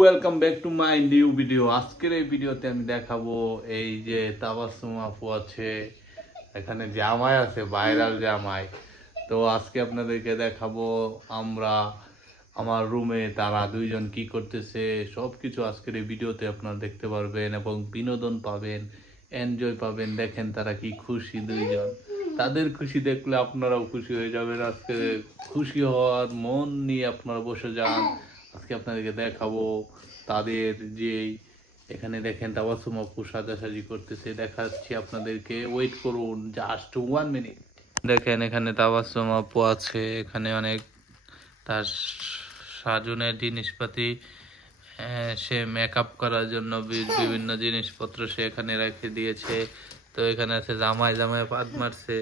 Welcome back to my new video. আজকের এই ভিডিওতে আমি দেখাবো এই যে তাবাসসুম আপু আছে, এখানে জামাই আছে, ভাইরাল জামাই। তো আজকে আপনাদেরকে দেখাবো আমরা আমার রুমে তারা দুইজন কি করতেছে, সবকিছু আজকের এই ভিডিওতে আপনারা দেখতে পারবেন এবং বিনোদন পাবেন, এনজয় পাবেন। দেখেন তারা কি খুশি দুইজন, তাদের খুশি দেখলে আপনারাও খুশি হয়ে যাবেন। আজকে খুশি হওয়ার মন নিয়ে আপনারা বসে যান। আজকে আপনাদেরকে দেখাবো তাদের যে এখানে দেখেন তাবাসসুম আপু সাজাসাজি করতেছে, দেখাচ্ছি আপনাদেরকে, ওয়েট করুন জাস্ট 1 মিনিট। দেখেন এখানে তাবাসসুম আপু আছে, এখানে অনেক তার সাজনের জিনিসপাতি, সে মেকআপ করার জন্য বিভিন্ন জিনিসপত্র সে এখানে রেখে দিয়েছে। তো এখানে আছে জামাই, জামাই পাদ মারছে।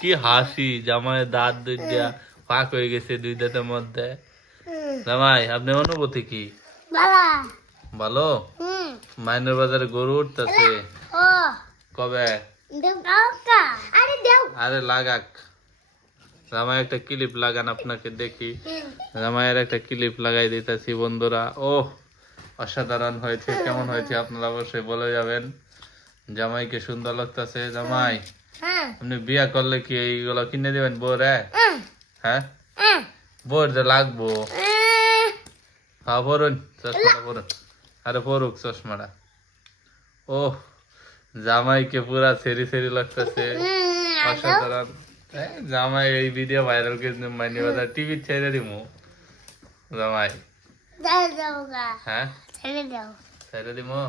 কি হাসি, জামাইয়ের দাঁত দুইটা ফাঁক হয়ে গেছে, দুই দাঁতের মধ্যে। জামাই আপনার অনুভূতি কি? ভালো। মাইনের বাজারে গরু উঠতেছে কবে? আরে লাগাক, জামাই একটা ক্লিপ লাগান, আপনাকে দেখি। জামাইয়ের একটা ক্লিপ লাগাই দিতেছি বন্ধুরা। ও অসাধারণ হয়েছে, কেমন হয়েছে আপনারা অবশ্যই বলে যাবেন। জামাইকে সুন্দর লাগতেছে। জামাই আপনি বিয়া করলে কি এইগুলো কিনে দিবেন বউরে? হ্যাঁ বউর যে লাগবো। হ্যাঁ পড়ুন, চশমাটা পড়ুন। আরে পড়ুক চশমাটা। ও জামাইকে পুরা সেরি সেরি লাগতেছে, অসাধারণ। জামাই এই ভিডিও ভাইরাল করে মাইনে বাজার টিভি ছেড়ে দিমু। জামাই হ্যাঁ ছেড়ে দিমু।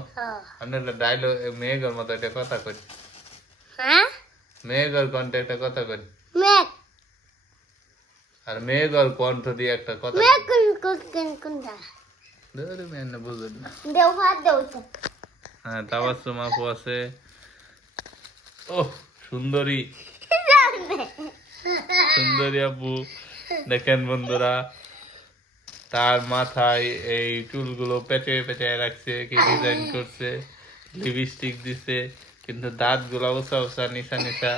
আপনার ডায়লগ মেয়েগর মতো একটা কথা কই, মেয়েগর কণ্ঠে একটা কথা কই, আর মেয়েগর কণ্ঠ দিয়ে একটা কথা। বুঝলেন না? হ্যাঁ তাবাসসুম আপু আছে। ও সুন্দরী, সুন্দরী আপু। দেখেন বন্ধুরা, তার মাথায় এই চুলগুলো পেঁচে পেঁচে রাখছে, কি ডিজাইন করছে, লিপস্টিক দিছে, কিন্তু দাঁত গুলা উঁচা উঁচা নিচা নিচা।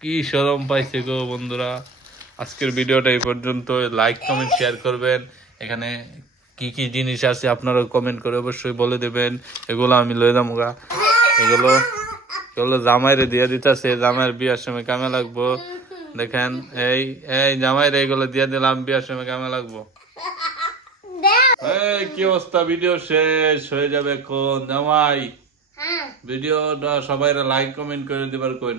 কি শরম পাইছে গো বন্ধুরা। আজকের ভিডিওটা এই পর্যন্ত। লাইক কমেন্ট শেয়ার করবেন। এখানে কি কি জিনিস আছে আপনারা কমেন্ট করে অবশ্যই বলে দেবেন। এগুলো আমি লয়ে যাবো গা। এগুলো এগুলো জামাইরে দিয়ে দিতেছে, জামাইয়ের বিয়ার সময় কামে লাগবো। দেখেন এই এই জামাইরে এগুলো দিয়ে দিলাম, বিয়ার সময় কামে লাগবো। এই কি অবস্থা, ভিডিও শেষ হয়ে যাবে এখন। জামাই ভিডিওটা সবাই লাইক কমেন্ট করে দিবার কইন।